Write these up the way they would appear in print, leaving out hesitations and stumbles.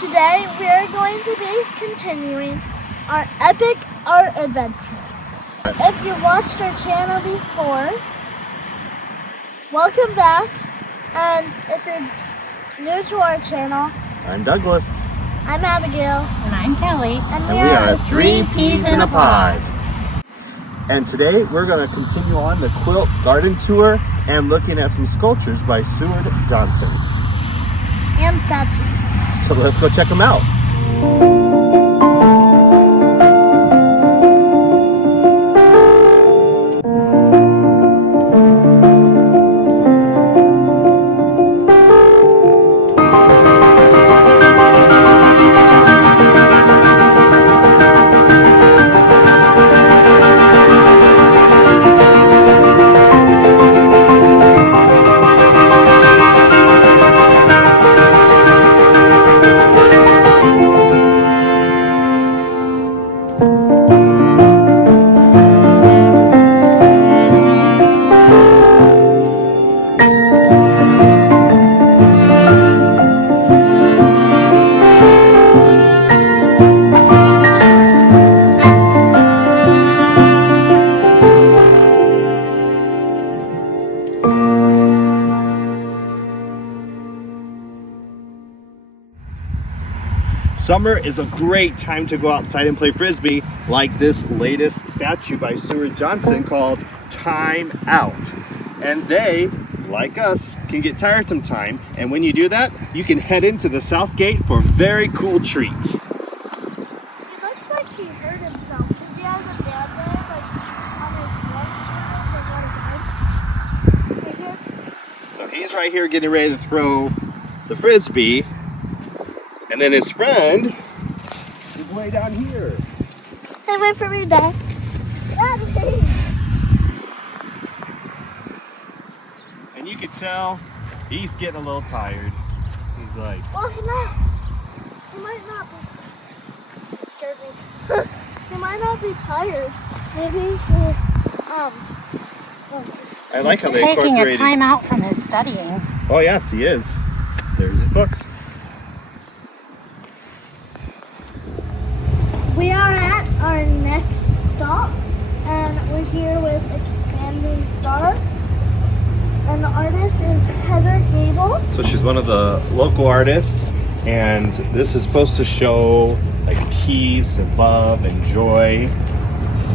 Today we are going to be continuing our epic art adventure. If you watched our channel before, welcome back. And if you're new to our channel, I'm Douglas. I'm Abigail. And I'm Kelly. And we are Three Peas in a Pod. And today we're going to continue on the quilt garden tour and looking at some sculptures by Seward Johnson. And statues. So let's go check them out. Summer is a great time to go outside and play Frisbee, like this latest statue by Seward Johnson called Time Out. And they, like us, can get tired sometime. And when you do that, you can head into the south gate for a very cool treat. He looks like he hurt himself. He has a band-aid on his wrist or on his arm. Right here. So he's right here getting ready to throw the Frisbee. And then his friend is way down here. Hey, wait for me, Dad. Daddy. And you can tell he's getting a little tired. He's like, Well, he might not be. It scared me. He might not be tired. Maybe he, I like how He's they taking a incorporated. time out from his studying. Oh yes, he is. There's his books. We are at our next stop, and we're here with Expanding Star. And the artist is Heather Gable. So she's one of the local artists, and this is supposed to show like peace and love and joy.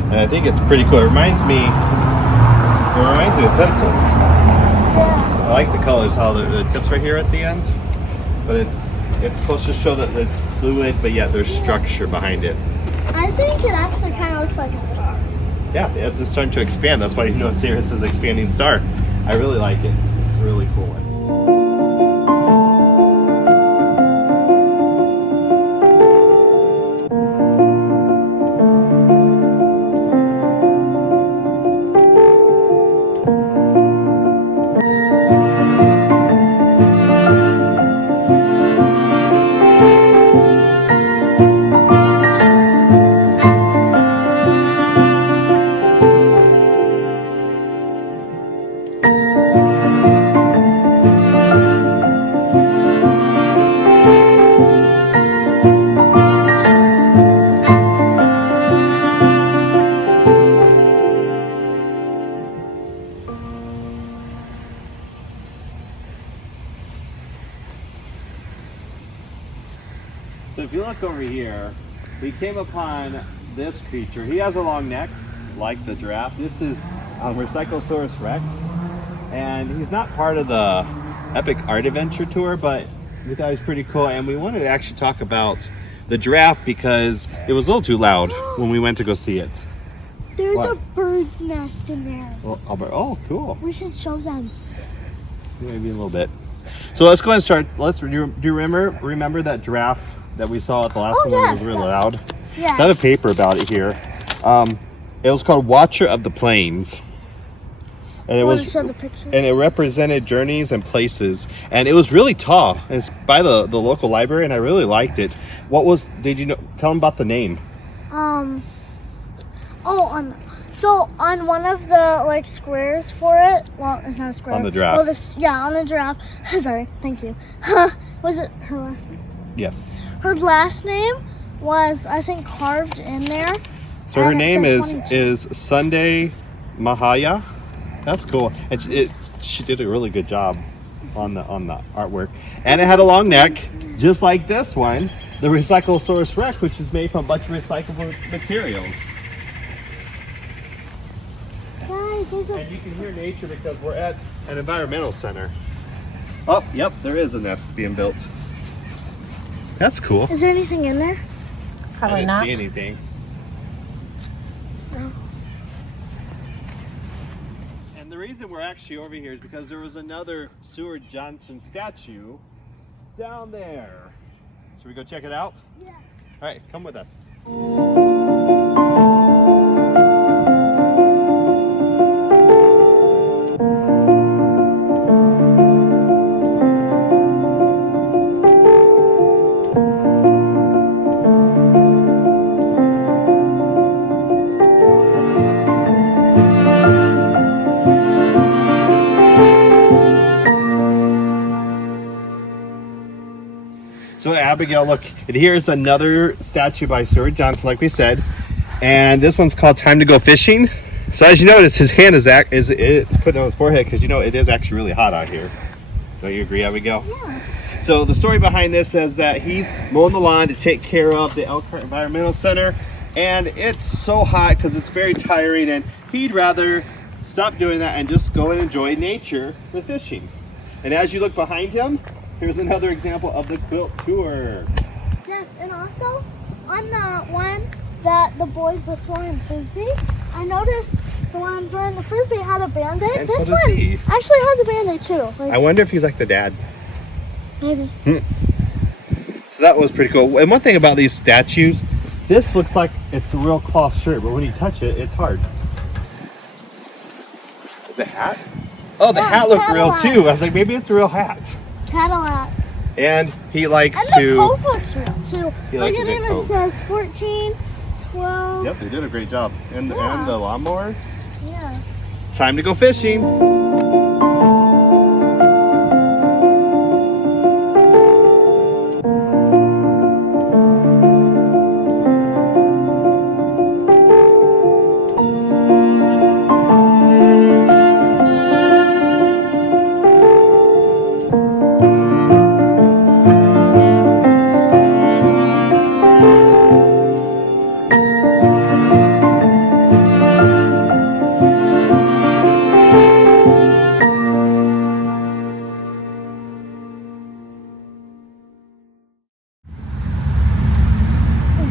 And I think it's pretty cool. It reminds me of pencils. Yeah. I like the colors, how the tips right here at the end. But it's supposed to show that it's fluid, but yet there's structure behind it. I think it actually kind of looks like a star. Yeah, it's just starting to expand. That's why you know here it says Expanding Star. I really like it. It's a really cool one. So if you look over here, we came upon this creature. He has a long neck, like the giraffe. This is Recyclosaurus rex, and he's not part of the Epic Art Adventure Tour, but we thought it was pretty cool, and we wanted to actually talk about the giraffe because it was a little too loud when we went to go see it. There's What? a bird's nest in there. Well, oh, cool. We should show them. Maybe a little bit. So let's go ahead and start. Do you remember that giraffe that we saw at the last one? Yes, It was really loud. Yeah. I have a paper about it here. It was called Watcher of the Plains, and it Want to was show the picture? and it represented journeys and places, and it was really tall. It's by the local library, and I really liked it. Did you know? Tell them about the name. So on one of the squares for it, well, it's not a square. On the giraffe. Well, on the giraffe. Sorry, thank you. Was it her last name? Yes. Her last name was, I think, carved in there. So her And it name said 22. is Sunday Mahaya. That's cool. And she did a really good job on the artwork. And it had a long neck, just like this one, the Recyclosaurus Rex, which is made from a bunch of recyclable materials. Guys, there's a... And you can hear nature because we're at an environmental center. Oh, yep, there is a nest being built. That's cool. Is there anything in there? I Probably didn't not. see anything. No. And the reason we're actually over here is because there was another Seward Johnson statue down there. Should we go check it out? Yeah. All right, come with us. So Abigail, look, and here's another statue by Seward Johnson, like we said, and this one's called "Time to Go Fishing." So as you notice, his hand is put on his forehead because you know it is actually really hot out here. Don't you agree, Abigail? Yeah. So the story behind this is that he's mowing the lawn to take care of the Elkhart Environmental Center, and it's so hot because it's very tiring, and he'd rather stop doing that and just go and enjoy nature with fishing. And as you look behind him, here's another example of the quilt tour. Yes, and also on the one that the boys were throwing frisbee, I noticed the one throwing the frisbee had a band-aid. And so This does one he. actually has a band-aid too. Like, I wonder if he's like the dad. maybe. So that was pretty cool. And one thing about these statues, this looks like it's a real cloth shirt, but when you touch it, it's hard. Is it a hat? Oh, the Yeah, hat looked real Cadillac. too. I was like, maybe it's a real hat. Cadillac. And he likes And the to... coat looks real too. He Look likes at a him, good it coat. says 14, 12. Yep, they did a great job. And Yeah. the lawnmower. Yeah. Time to go fishing.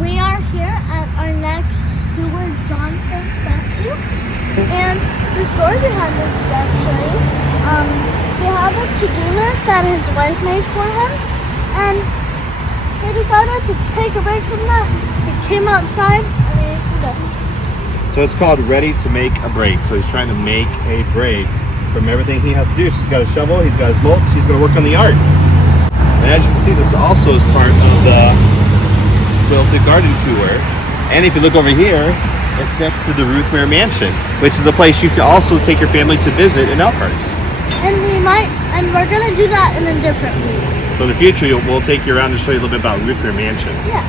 We are here at our next Seward Johnson statue. And the story behind this is actually, he had this to-do list that his wife made for him. And he decided to take a break from that. He came outside and he did this. So it's called Ready to Make a Break. So he's trying to make a break from everything he has to do. So he's got a shovel, he's got his mulch, he's going to work on the yard. And as you can see, this also is part of the quilted garden tour. And if you look over here, it's next to the Ruth Mayer Mansion, which is a place you can also take your family to visit in Elkhart. And we're gonna do that in a different video. So in the future, we'll take you around to show you a little bit about Ruth Mayer Mansion. Yes.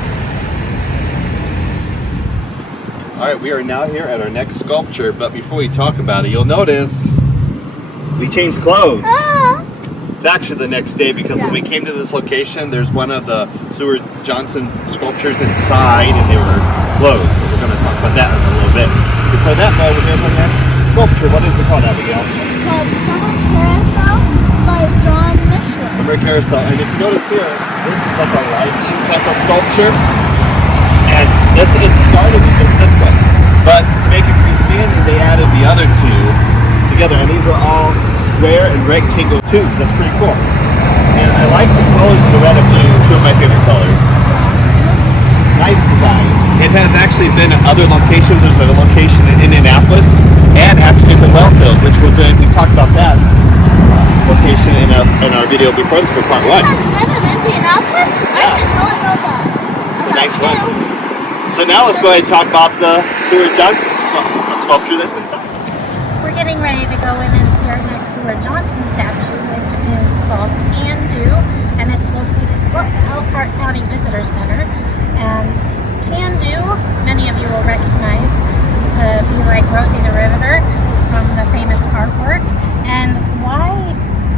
All right, we are now here at our next sculpture, but before we talk about it, you'll notice we changed clothes. Ah! It's actually the next day because when we came to this location, there's one of the Seward Johnson sculptures inside and they were closed. But we're going to talk about that in a little bit. Before that, though, we're going to our next sculpture. What is it called, Abigail? It's called Summer Carousel by John Michelin. Summer Carousel. And if you notice here, this is like a lightning type of sculpture. And it started with just this one. But to make it freestanding, they added the other two together. And these are all square and rectangle tubes. That's pretty cool. And I like the colors of the red and blue, two of my favorite colors. Nice design. It has actually been at other locations. There's a location in Indianapolis and actually in the Wellfield, which was we talked about that location in our video before this for part one. Has been in Indianapolis? I did not know that. It's a nice one. So now let's go ahead and talk about the Seward Johnson sculpture that's inside. We're getting ready to go in and see our next Seward Johnson statue, which is called Can Do, and it's located at the Elkhart County Visitor Center. artwork. And why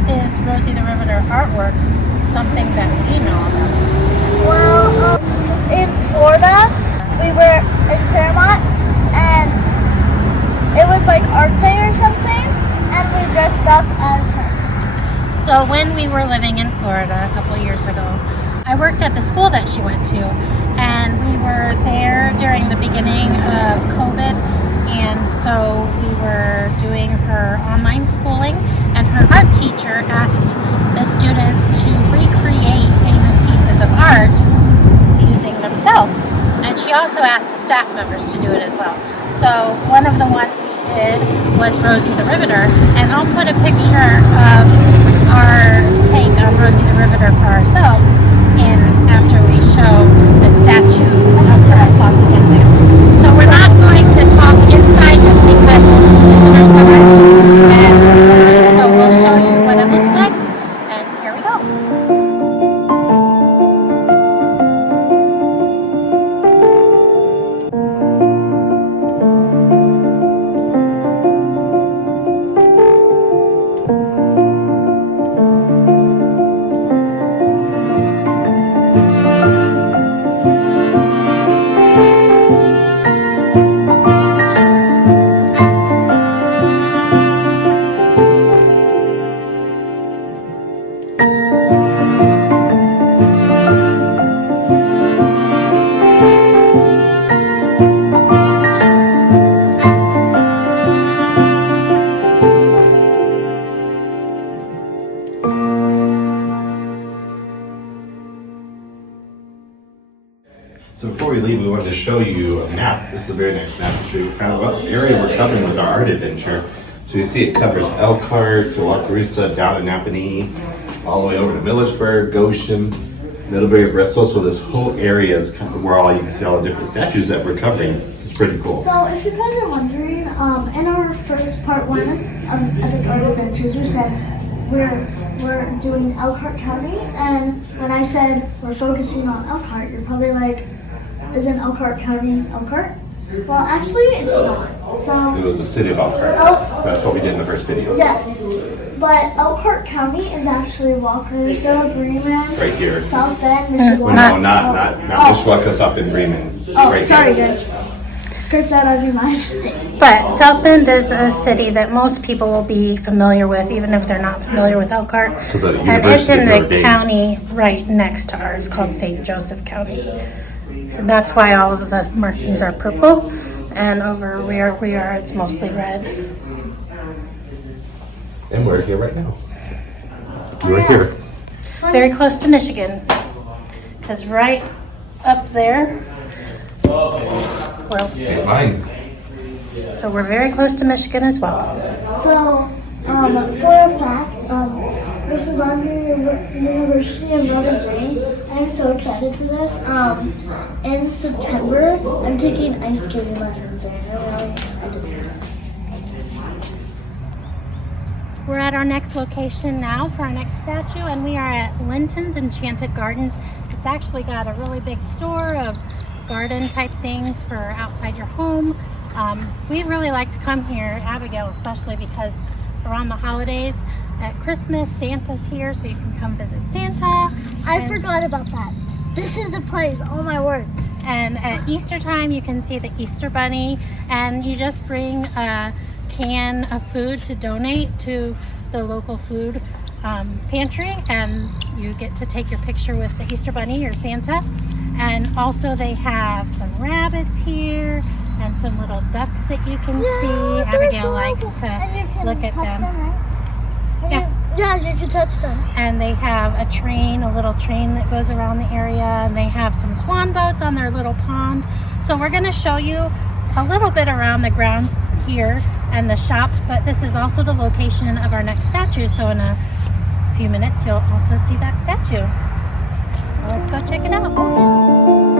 is Rosie the Riveter artwork something that we know about? Well, in Florida, we were in Fairmont, and it was like art day or something, and we dressed up as her. So when we were living in Florida a couple years ago, I worked at the school that she went to, and we were there during the beginning of COVID, and so we were doing her online schooling, and her art teacher asked the students to recreate famous pieces of art using themselves, and she also asked the staff members to do it as well. So one of the ones we did was Rosie the Riveter, and I'll put a picture of our take on Rosie the Riveter for ourselves in after we show the statue of her walking in there. So we're not going to talk inside just because it's the visitor center, and so we'll show you what it looks like, and here we go. So before we leave, we wanted to show you a map. This is the very next map to show you kind of what area we're covering with our art adventure. So you see it covers Elkhart to Wakarusa, down to Napanee, all the way over to Millersburg, Goshen, Middlebury, Bristol. So this whole area is kind of where you can see all the different statues that we're covering. It's pretty cool. So if you guys are wondering, in our first part one of Epic Art Adventures, we said we're doing Elkhart County, and when I said we're focusing on Elkhart, you're probably like, isn't Elkhart County Elkhart? Well, actually, it's not. So It was the city of Elkhart. That's what we did in the first video. yes, but Elkhart County is actually Wakarusa, Bremen, Right here. South Bend, Mishawaka. Well, no, not Mishawaka, up in Bremen. Oh, Right sorry, there. guys. Scrape that out of your mind. But South Bend is a city that most people will be familiar with, even if they're not familiar with Elkhart. To the And it's University in of Notre the Dame. county right next to ours called St. Joseph County. So that's why all of the markings are purple, and over where we are, it's mostly red. And we're here right now. We're here. Very close to Michigan, because right up there, well, It's mine. so we're very close to Michigan as well. So, for a fact, this is on the University of Notre Dame. I'm so excited for this. In September, I'm taking ice skating lessons there. I'm really excited. We're at our next location now for our next statue, and we are at Linton's Enchanted Gardens. It's actually got a really big store of garden type things for outside your home. We really like to come here, Abigail especially, because around the holidays, at Christmas, Santa's here, so you can come visit Santa. I And- forgot about that. This is the place. Oh my word. And at Easter time, you can see the Easter Bunny, and you just bring a can of food to donate to the local food pantry, and you get to take your picture with the Easter Bunny or Santa. And also they have some rabbits here and some little ducks that you can see. they're Abigail adorable. likes to And you can look at touch them. right? And Yeah. Yeah, you can touch them. And they have a train, a little train that goes around the area, and they have some swan boats on their little pond. So we're going to show you a little bit around the grounds here and the shop, but this is also the location of our next statue. So in a few minutes, you'll also see that statue. So let's go check it out.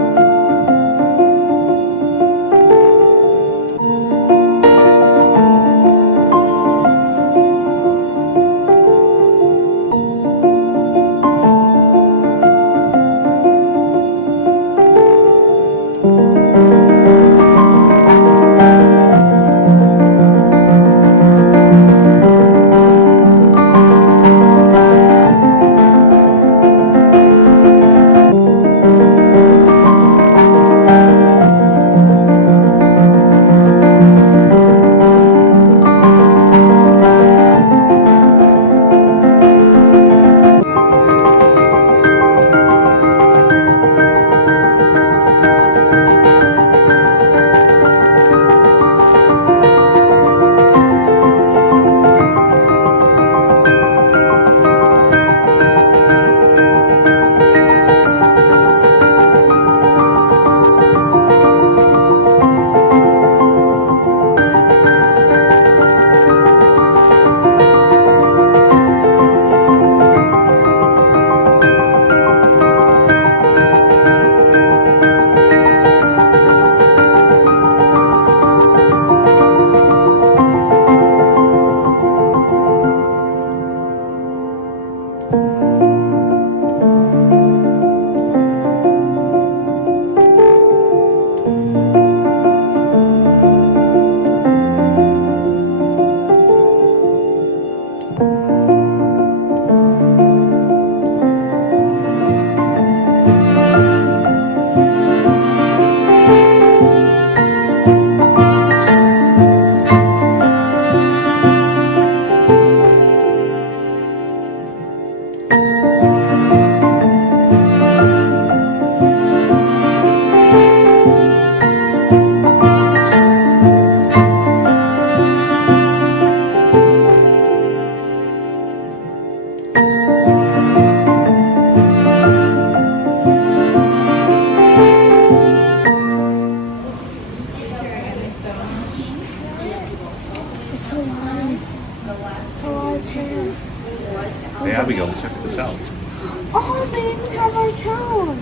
all things of our town.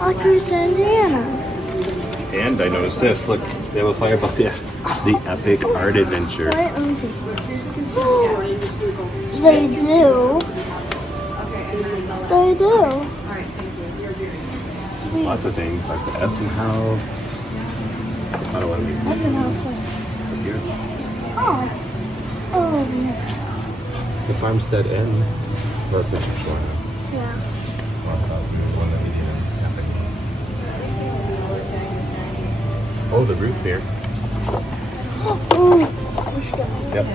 Across Indiana. And I noticed this. Look, they have a flyer about the epic art adventure. Wait, let me see. They do. They do. Sweet. Lots of things like the Essen House. I don't want to That's an house. here. Oh. Oh, yes. The Farmstead Inn. Well, that's not sure. Yeah. Oh, the roof here. Oh, we should go. Yep.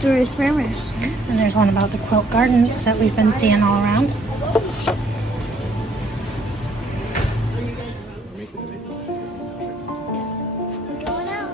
Tourist farmers. And there's one about the quilt gardens that we've been seeing all around. We're going out.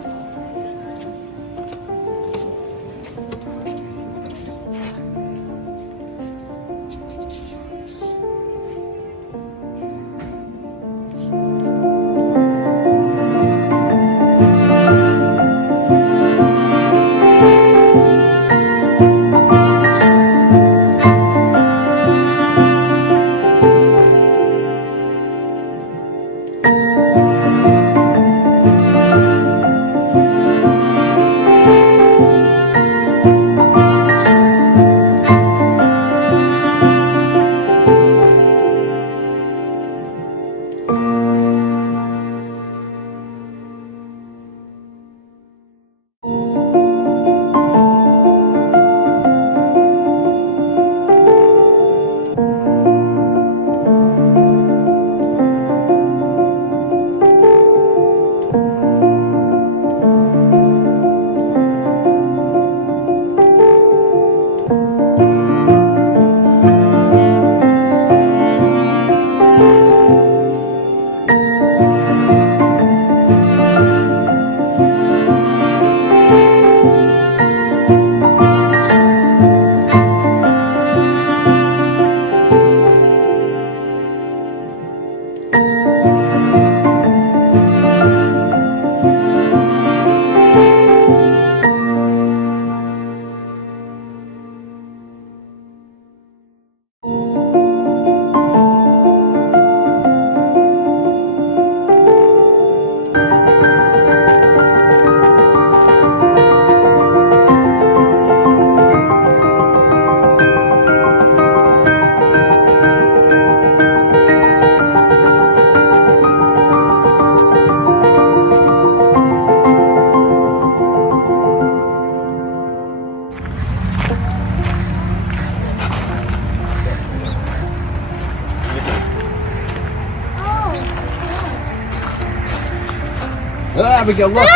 Ah, Abigail, look!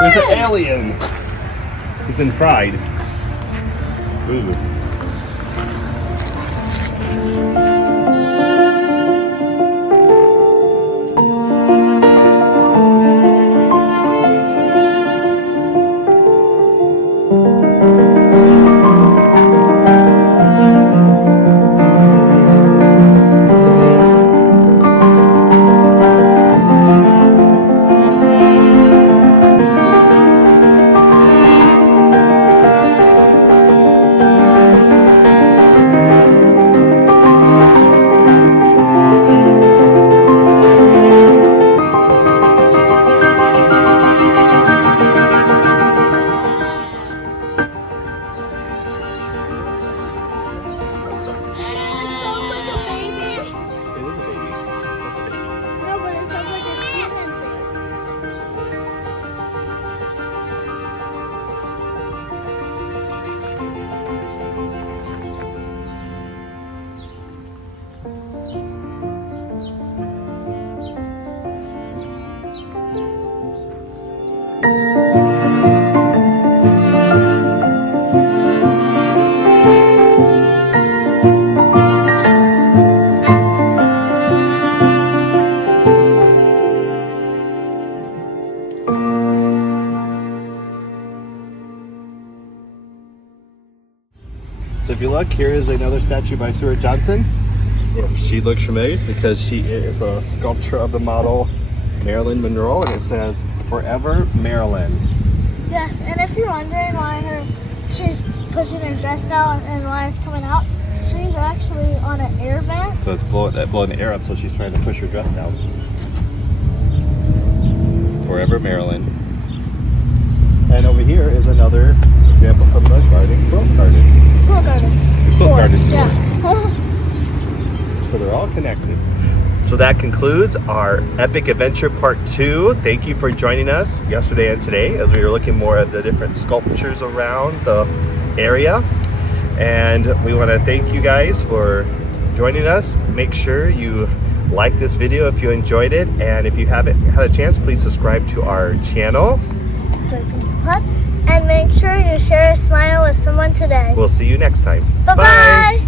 There's an alien! He's been fried. Ooh. So if you look, here is another statue by Stuart Johnson. If she looks familiar, it's because she is a sculpture of the model Marilyn Monroe, and it says, "Forever Marilyn." Yes, and if you're wondering why she's pushing her dress down and why it's coming out, she's actually on an air So it's blowing the air up, so she's trying to push her dress down. Forever Maryland. And over here is another example from the garden, quilt garden. Quilt garden. Quilt garden store. Yeah. So they're all connected. So that concludes our Epic Adventure Part 2. Thank you for joining us yesterday and today as we were looking more at the different sculptures around the area. And we want to thank you guys for joining us. Make sure you like this video if you enjoyed it. And if you haven't had a chance, please subscribe to our channel. And make sure you share a smile with someone today. We'll see you next time. Bye-bye.